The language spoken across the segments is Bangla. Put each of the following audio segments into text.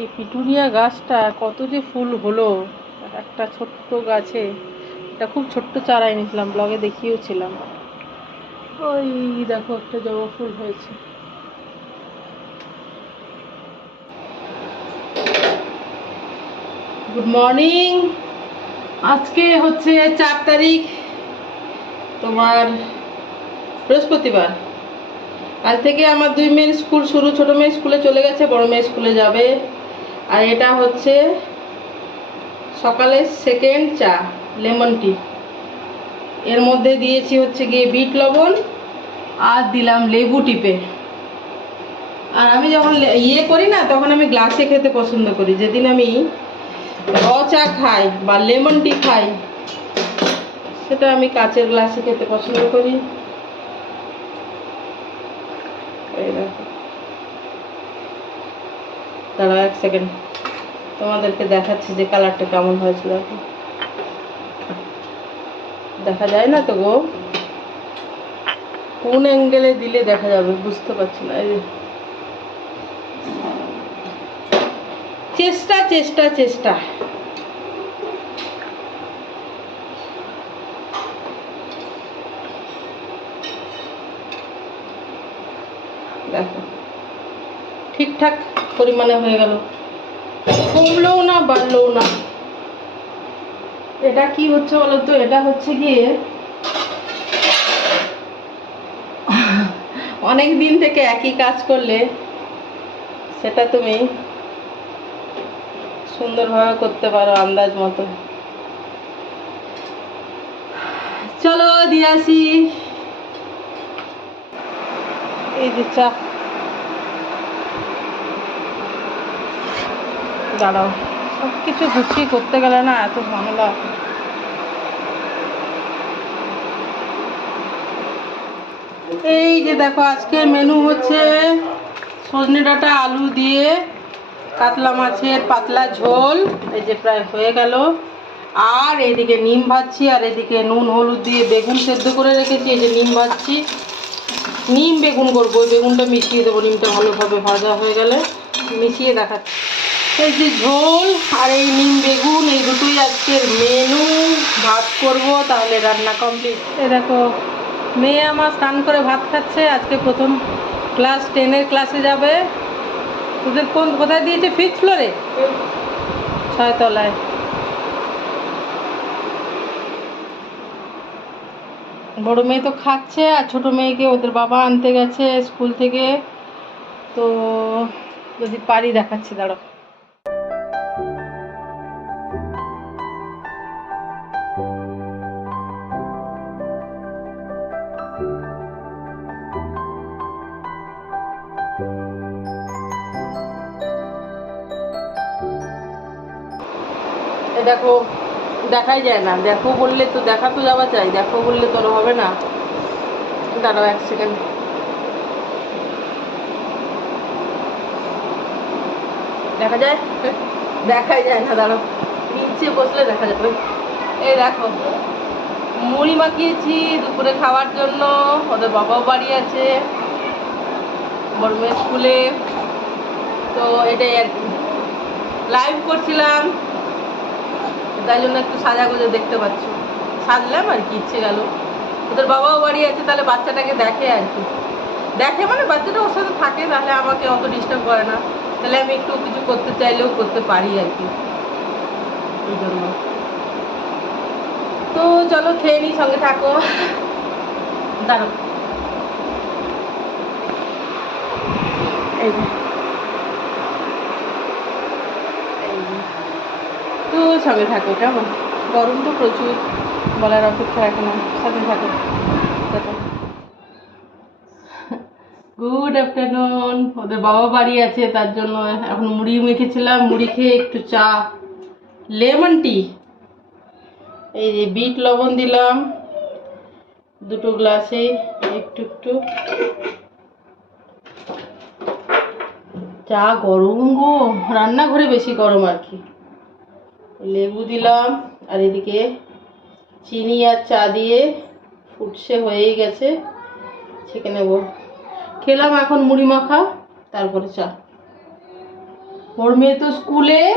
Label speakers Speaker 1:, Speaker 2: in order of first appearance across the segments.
Speaker 1: এই পিটুনিয়া গাছটা কত যে ফুল হলো। একটা ছোট্ট গাছে। এটা খুব ছোট্ট চারা এনেছিলাম, ব্লগে দেখিয়েওছিলাম। ওই দেখো, একটা জবা ফুল হয়েছে। গুড মর্নিং আজকে হচ্ছে চার তারিখ, তোমার বৃহস্পতিবার। আজ থেকে আমার দুই মেয়ের স্কুল শুরু, ছোট মেয়ে স্কুলে চলে গেছে, বড় মেয়ে স্কুলে যাবে। আর এটা হচ্ছে সকালে সেকেন্ড চা লেমন টি এর মধ্যে দিয়েছি হচ্ছে গিয়ে বিট লবণ আর দিলাম লেবু টিপে। আর আমি যখন ইয়ে করি না, তখন আমি গ্লাসে খেতে পছন্দ করি। যেদিন আমি র চা খাই বা লেমন টি খাই, সেটা আমি কাচের গ্লাসে খেতে পছন্দ করি। এই দেখো। দাঁড়াও এক সেকেন্ড তোমাদেরকে দেখাচ্ছি যে কালারটা কেমন হয়েছিল। দেখো যায় না তো গো? কোন অ্যাঙ্গেলে দিলে দেখা যাবে? বুঝতে পারছি না, এই। চেষ্টা চেষ্টা চেষ্টা দেখো ঠিকঠাক পরিমাণে হয়ে গেল। কমলেও না, বাড়লেও না। এটা কি হচ্ছে বলো তো? এটা হচ্ছে গিয়ে অনেক দিন থেকে একই কাজ করলে সেটা তুমি সুন্দরভাবে করতে পারো আন্দাজ মতো। চলো, দিয়ে আসি। এই যে চা। দাঁড়াও। সব কিছু গুছিয়ে করতে গেলে না এত ঝামেলা। এই যে দেখো আজকে মেনু হচ্ছে সজনে ডাঁটা, আলু দিয়ে কাতলা মাছের পাতলা ঝোল। এই যে প্রায় হয়ে গেল। আর এইদিকে নিম ভাজছি, আর এদিকে নুন, হলুদ দিয়ে বেগুন সেদ্ধ করে রেখেছি। এই যে নিম ভাজছি। নিম বেগুন করব বেগুনটা মিশিয়ে দেবো। নিমটা ভালোভাবে ভাজা হয়ে গেলে। মিশিয়ে দেখাচ্ছি। এই যে ঝোল আর এই নিম বেগুন, এই দুটোই আজকের মেনু ভাত করব, তাহলে রান্না কমপ্লিট এ দেখো, মেয়ে আমার স্নান করে ভাত খাচ্ছে, আজকে প্রথম ক্লাস টেনের ক্লাসে যাবে। তোদের কোন কোথায় দিয়েছে? ফিক্স ফ্লোরে ছয়তলায়। বড় মেয়ে তো খাচ্ছে, আর ছোট মেয়েকে ওদের বাবা আনতে গেছে স্কুল থেকে। তো যদি পারি দেখাচ্ছি, দাঁড়াও। দেখো, দেখাই যায় না। দেখো বললে তো দেখা তো যাওয়া চাই, দেখো বললে তোর হবে না। দাঁড়াও এক সেকেন্ড দেখা যায়? দেখাই যায় না, দাঁড়াও। নিচে বসলে দেখা যাবে। এই দেখো, মুড়ি মাখিয়েছি দুপুরে খাওয়ার জন্য। ওদের বাবাও বাড়ি আছে, বড় স্কুলে। তো এটাই আর লাইভ করছিলাম। তাই জন্য একটু সাজা গুজে দেখতে পাচ্ছ। সাজলাম আর কি, ইচ্ছে গেল। ওদের বাবাও বাড়ি আছে, তাহলে বাচ্চাটাকে দেখে আর কি। দেখে মানে বাচ্চাটা ওর সাথে থাকে, তাহলে আমাকে অত ডিস্টার্ব করে না। তাহলে আমি একটু কিছু করতে চাইলেও করতে পারি আর কি। জন্য। তো চলো খেয়ে নিই, সঙ্গে থাকো। দাঁড়ো এই যে। তো সঙ্গে থাকো, কেমন? গরম তো প্রচুর বলার অপেক্ষা রাখে না সাথে থাকো। গুড আফটারনুন ওদের বাবা বাড়ি আছে, তার জন্য এখন মুড়ি মেখেছিলাম, মুড়ি খেয়ে একটু চা, লেমন টি। এই যে বিট লবণ দিলাম, দুটো গ্লাসে একটু একটু। চা গরম গো, রান্নাঘরে বেশি গরম আর কি। লেবু দিলাম, আর এদিকে চিনি আর চা দিয়ে ফুটছে হয়েই গেছে, ছেঁকে নেব। খেলাম এখন মুড়ি মাখা, তারপরে চা। ওর মেয়ে তো স্কুলে,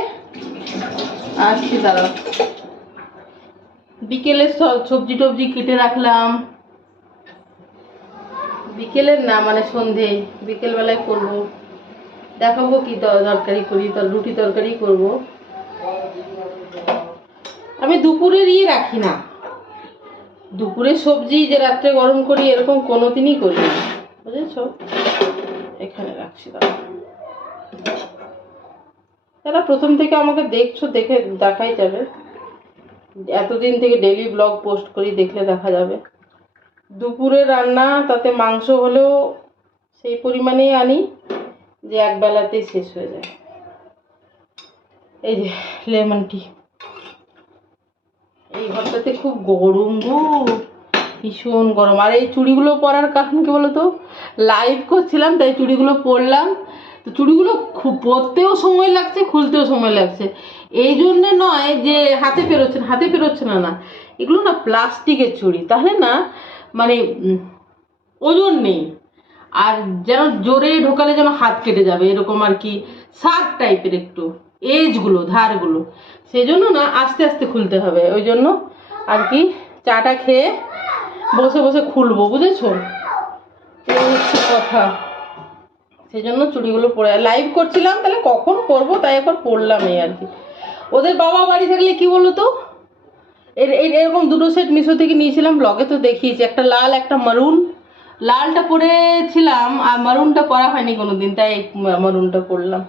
Speaker 1: আসছি দাঁড়া বিকেলে সবজি টবজি কেটে রাখলাম। বিকেলের না মানে সন্ধে, বিকেলবেলায় করব। দেখাবো কি তর- তরকারি করি রুটি তরকারি করব। আমি দুপুরের ইয়ে রাখি না। দুপুরে সবজি যে রাত্রে গরম করি, এরকম কোনো দিনই করি না। বুঝেছ? এখানে রাখছি দাঁড়া যারা প্রথম থেকে আমাকে দেখছ, দেখে দেখাই যাবে। এতদিন থেকে ডেলি ব্লগ পোস্ট করি, দেখলে দেখা যাবে। দুপুরে রান্না, তাতে মাংস হলেও সেই পরিমাণেই আনি যে এক বেলাতেই শেষ হয়ে যায়। এই যে লেমন টি। এই ঘরটাতে খুব গরম গো, ভীষণ গরম। আর এই চুড়িগুলো পরার কারণ কি বলতো? লাইভ করছিলাম, তাই চুড়িগুলো পরলাম। তো চুড়িগুলো পরতেও সময় লাগছে, খুলতেও সময় লাগছে। এই জন্যে নয় যে হাতে পেরোচ্ছে হাতে পেরোচ্ছে না না। এগুলো না প্লাস্টিকের চুড়ি, তাহলে না মানে ওজন নেই। আর যেন জোরে ঢোকালে যেন হাত কেটে যাবে, এরকম আর কি শার্প টাইপের একটু। এজগুলো, ধারগুলো। সেই জন্য না আস্তে আস্তে খুলতে হবে। ওই জন্য আর কি চাটা খেয়ে বসে বসে খুলবো, বুঝেছ? কথা। সেই জন্য চুড়িগুলো পরে লাইভ করছিলাম, তাহলে কখন করব তাই একবার পরলাম এই আর কি। ওদের বাবা বাড়ি থাকলে কি বলো তো এর- এরকম দুটো সেট মিশো থেকে নিয়েছিলাম ব্লগে তো দেখিয়েছি। একটা লাল, একটা মারুন লালটা পরেছিলাম, আর মারুনটা পরা হয়নি কোনোদিন, তাই মারুনটা পরলাম।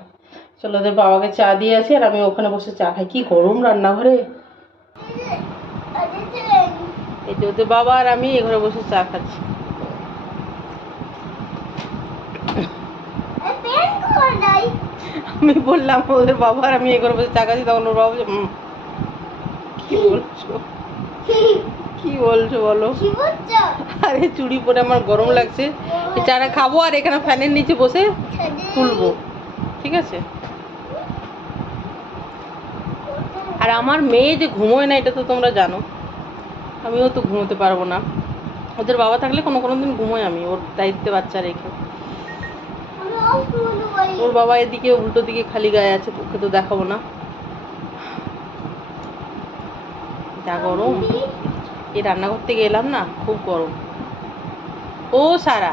Speaker 1: চলো ওদের বাবাকে চা দিয়ে আসি আর আমি ওখানে বসে চা খাই। কি গরম রান্নাঘরে। এই ওদের বাবা আর আমি এ ঘরে বসে চা খাচ্ছি। আমি বললাম ওদের বাবা আর আমি এ ঘরে বসে চা খাচ্ছি। তখন ওর বাবা বলছে, "হুম, কি বলছো? কি বলছো বলো? আরে চুড়ি পরে আমার গরম লাগছে। চাটা খাব আর এখানে ফ্যানের নিচে বসে খুলবো। ঠিক আছে? আর আমার মেয়ে যে ঘুমোয় না, এটা তো তোমরা জানো। আমিও তো ঘুমোতে পারব না। ওদের বাবা থাকলে কোনো কোনো দিন ঘুমোই আমি, ওর দায়িত্বে বাচ্চা রেখে। ওর বাবা এদিকে, উল্টো দিকে খালি গায়ে আছে, তোকে তো দেখাবো না। যা গরম। এই রান্নাঘর থেকে এলাম না, খুব গরম। ও সারা,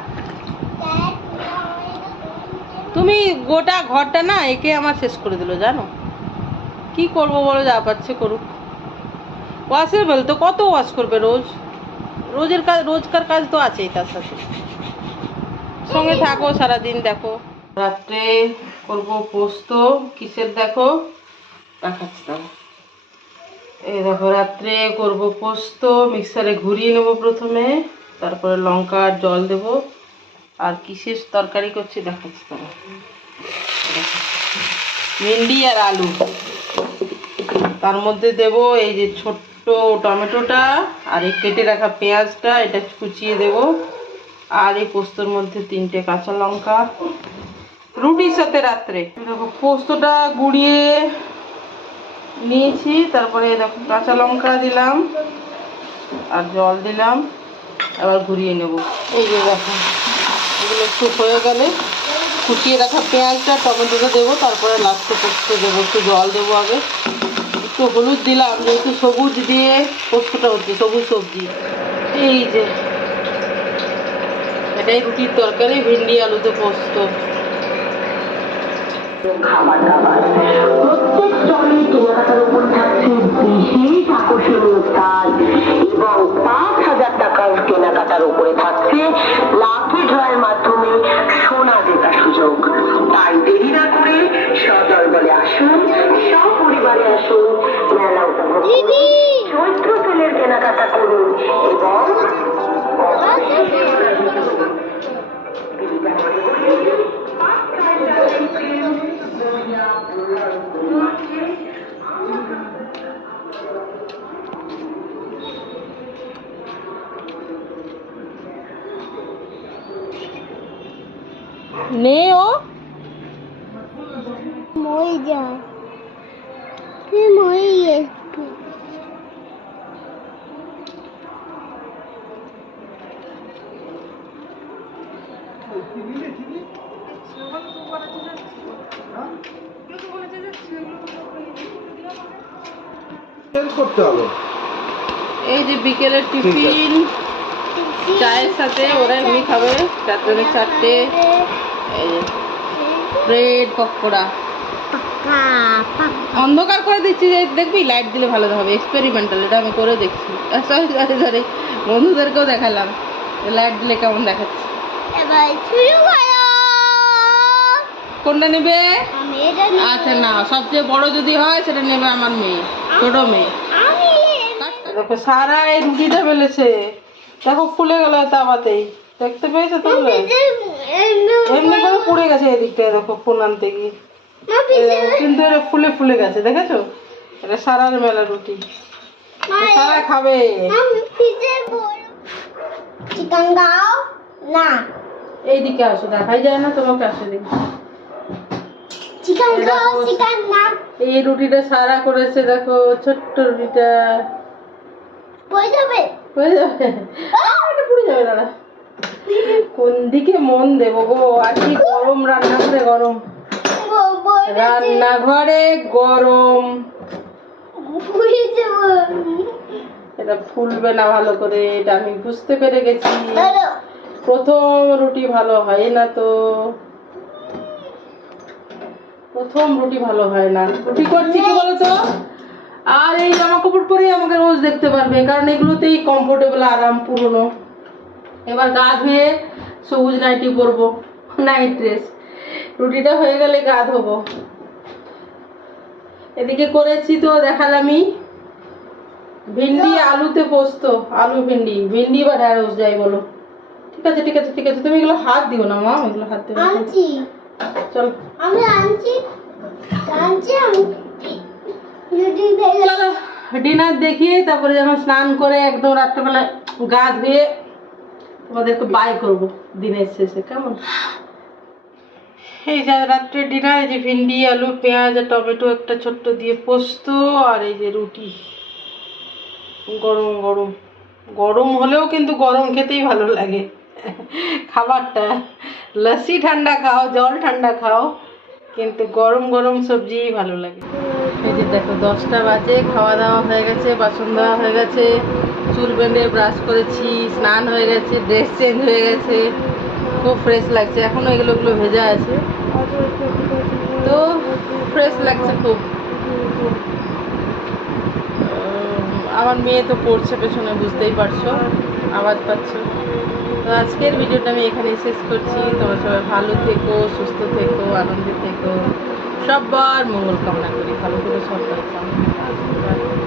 Speaker 1: তুমি গোটা ঘরটা না একে আমার শেষ করে দিল, জানো? কি করব বলো, যা পাচ্ছে করুক। ওয়াশের বেল তো কত ওয়াশ করবে রোজ? রোজের কাজ রোজকার কাজ তো আছেই তার সাথে। সঙ্গে থাকো সারাদিন, দেখো। রাত্রে করব পোস্ত, কিসের দেখো? দেখাচ্ছি। এই দেখো, রাত্রে করব পোস্ত, মিক্সারে ঘুরিয়ে নেব প্রথমে, তারপরে লঙ্কা আর জল দেব। আর কিসের তরকারি করছি দেখাচ্ছি তারা ভেন্ডি আর আলু। তার মধ্যে দেব এই যে ছোট্ট টমেটোটা আর এই কেটে রাখা পেঁয়াজটা, এটা কুচিয়ে দেব। আর এই পোস্তর মধ্যে তিনটে কাঁচা লঙ্কা। রুটির সাথে রাত্রে। দেখো, পোস্তটা গুঁড়িয়ে নিয়েছি, তারপরে দেখো, কাঁচা লঙ্কা দিলাম আর জল দিলাম। আবার ঘুরিয়ে নেব। এই যে দেখো, এগুলো একটু হয়ে গেলে কুচিয়ে রাখা পেঁয়াজটা, টমেটোটা দেবো, তারপরে লাস্টে পোস্ত দেবো। একটু জল দেবো আগে। একটু হলুদ দিলাম, যেহেতু সবুজ দিয়ে পোস্তটা হচ্ছে, সবুজ সবজি। এই যে, এটাই রুটির তরকারি, ভিন্ডি, আলুতে পোস্ত।
Speaker 2: থাকছে এবং পাঁচ হাজার কেনাকাটার থাকছে মাধ্যমে সোনা সুযোগ। তাই দেরি সদর্বলে আসুন সপরিবারে আসুন মেলা উপভোগ চৈত্র সেলের কেনাকাটা করুন এবং
Speaker 1: এই যে বিকেলের টিফিন চায়ের সাথে ওরা এমনি খাবে। রাত্রে চারটে ব্রেড পকোড়া। অন্ধকার করে দিচ্ছি যে দেখবি লাইট দিলে ভালো হবে এক্সপেরিমেন্টাল এটা আমি করে দেখছি। বন্ধুদেরকেও দেখালাম। লাইট দিলে কেমন দেখাচ্ছে?
Speaker 3: এবার শুরু করো
Speaker 1: কোনটা নেবে। আচ্ছা না সবচেয়ে বড় যদি হয় সেটা নেবে আমার মেয়ে ছোট মেয়ে। দেখো সারা এই রুটিটা ফেলেছে। দেখো ফুলে গেল তাওয়াতেই দেখতে পেয়েছ তোমরা? এমনি করে পুড়ে গেছে এদিকটায় দেখো ফোন আনতে গিয়ে। কিন্তু এটা ফুলে ফুলে গেছে দেখেছ? এটা সারার মেলা রুটি। সারা খাবে।
Speaker 3: চিকেন দাও? না।
Speaker 1: এইদিকে আসো দেখাই যায় না তোমাকে আসে দেখি এই রুটিটা সারা করেছে দেখো ছোট্ট রুটিটা।
Speaker 3: বই যাবে?
Speaker 1: যাবে? পুড়ে যাবে দাদা কোন দিকে মন দেবো গো? আর কি গরম রান্নাঘরে গরম। রান্নাঘরে গরম। এটা ফুলবে না ভালো করে এটা আমি বুঝতে পেরে গেছি। প্রথম রুটি ভালো হয় না তো? প্রথম রুটি ভালো হয় না। রুটি করছি কি বলতো? আর এই জামা কাপড় পরেই আমাকে রোজ দেখতে পারবে, কারণ এগুলোতেই কমফোর্টেবল আরাম, পুরনো। এবার গা ধুয়ে সবুজ নাইটি পরবো নাইট ড্রেস রুটিটা হয়ে গেলে গা ধোবো। এদিকে করেছি তো দেখালামই ভিন্ডি আলুতে পোস্ত, আলু ভিন্ডি। ভিন্ডি বা ঢ্যাঁড়স যাই বলো। ঠিক আছে ঠিক আছে ঠিক আছে। তুমি এগুলো হাত দিও না মা এগুলো হাত দিও
Speaker 3: আনছি।
Speaker 1: চল।
Speaker 3: আমি আনছি। আনছি আমি।
Speaker 1: চলো ডিনার দেখিয়ে তারপরে যখন স্নান করে একদম রাত্রেবেলা গা ধুয়ে তোমাদেরকে বাই করব দিনের শেষে কেমন? এই যে রাত্রে ডিনার এই যে ভিন্ডি আলু পেঁয়াজ আর টমেটো একটা ছোট্ট দিয়ে পোস্ত আর এই যে রুটি। গরম গরম। গরম হলেও কিন্তু গরম খেতেই ভালো লাগে। খাবারটা। লস্যি ঠান্ডা খাও, জল ঠান্ডা খাও, কিন্তু গরম গরম সবজিই ভালো লাগে। এই যে দেখো, দশটা বাজে, খাওয়া দাওয়া হয়ে গেছে, বাসন দেওয়া হয়ে গেছে, চুল বেঁধে ব্রাশ করেছি, স্নান হয়ে গেছে ড্রেস চেঞ্জ হয়ে গেছে, খুব ফ্রেশ লাগছে। এখনও এগুলো ওগুলো ভেজা আছে। তো ফ্রেশ লাগছে খুব। আমার মেয়ে তো পড়ছে পেছনে, বুঝতেই পারছ, আওয়াজ পাচ্ছ। তো আজকের ভিডিওটা আমি এখানেই শেষ করছি। তোমরা সবাই ভালো থেকো, সুস্থ থেকো, আনন্দে থেকো। সব্বার মঙ্গল কামনা করি। ভালো থেকো সবাই কামনা